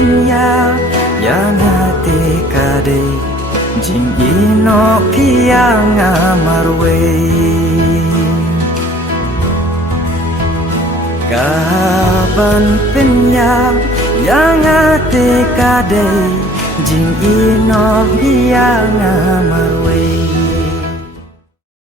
penya yang hati kade jing ino piang amarwe kapan penya yang hati kade jing ino piang amarwe